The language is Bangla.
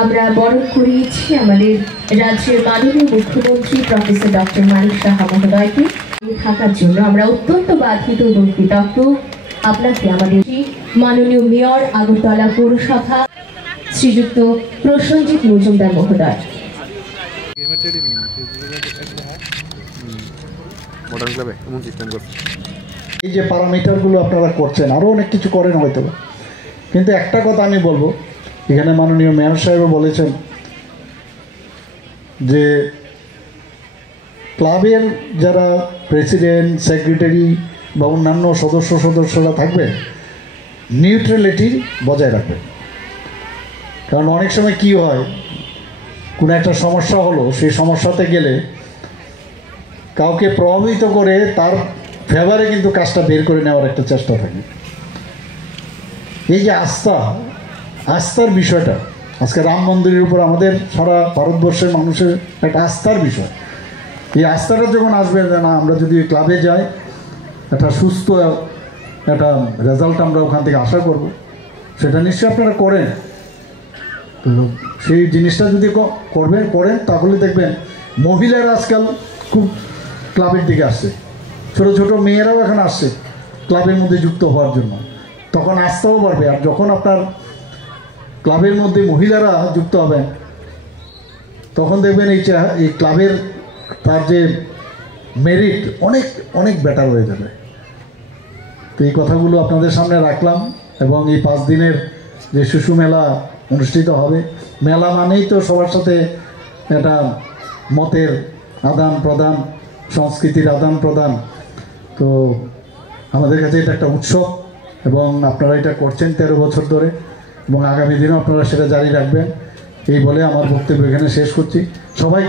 আমরা বরণ করিয়েছি আমাদের রাজ্যের মাননীয় মুখ্যমন্ত্রী প্রফেসর ডক্টর মানিক সাহা মহোদয়কে থাকার জন্য আমরা অত্যন্ত বাধিত এবং কৃতজ্ঞ। আপনাকে আমাদের মাননীয় মেয়র আগরতলা পৌরসভা শ্রীযুক্ত প্রসেনজিৎ মজুমদার মহোদয়। এই যে প্যারামিটারগুলো আপনারা করছেন, আরও অনেক কিছু করেন হয়তো, কিন্তু একটা কথা আমি বলবো, এখানে মাননীয় মেয়র সাহেবও বলেছেন যে ক্লাবের যারা প্রেসিডেন্ট, সেক্রেটারি বা অন্যান্য সদস্যরা থাকবেন, নিউট্রালিটি বজায় রাখবেন। কারণ অনেক সময় কি হয়, কোনো একটা সমস্যা হলো, সেই সমস্যাতে গেলে কাউকে প্রভাবিত করে তার ফেভারে কিন্তু কাজটা বের করে নেওয়ার একটা চেষ্টা থাকে। এই যে আস্থার বিষয়টা, আজকে রাম মন্দিরের উপর আমাদের সারা ভারতবর্ষের মানুষের একটা আস্থার বিষয়। এই আস্থাটা যখন আসবে যে না, আমরা যদি ক্লাবে যাই, একটা সুস্থ একটা রেজাল্ট আমরা ওখান থেকে আশা করব, সেটা নিশ্চয়ই আপনারা করেন। তো সেই জিনিসটা যদি করেন তাহলে দেখবেন মহিলারা আজকাল খুব ক্লাবের দিকে আসছে, ছোট ছোট মেয়েরাও এখন আসছে ক্লাবের মধ্যে যুক্ত হওয়ার জন্য। তখন আস্থাও বাড়বে। আর যখন আপনার ক্লাবের মধ্যে মহিলারা যুক্ত হবেন, তখন দেখবেন এই ক্লাবের তার যে মেরিট অনেক অনেক বেটার হয়ে যাবে। তো এই কথাগুলো আপনাদের সামনে রাখলাম। এবং এই 5 দিনের যে শিশু মেলা অনুষ্ঠিত হবে, মেলা মানেই তো সবার সাথে একটা মতের আদান প্রদান, সংস্কৃতির আদান প্রদান। তো আমাদের কাছে এটা একটা উৎসব এবং আপনারা এটা করছেন 13 বছর ধরে, এবং আগামী দিনেও আপনারা সেটা জারি রাখবেন। এই বলে আমার বক্তব্য এখানে শেষ করছি। সবাই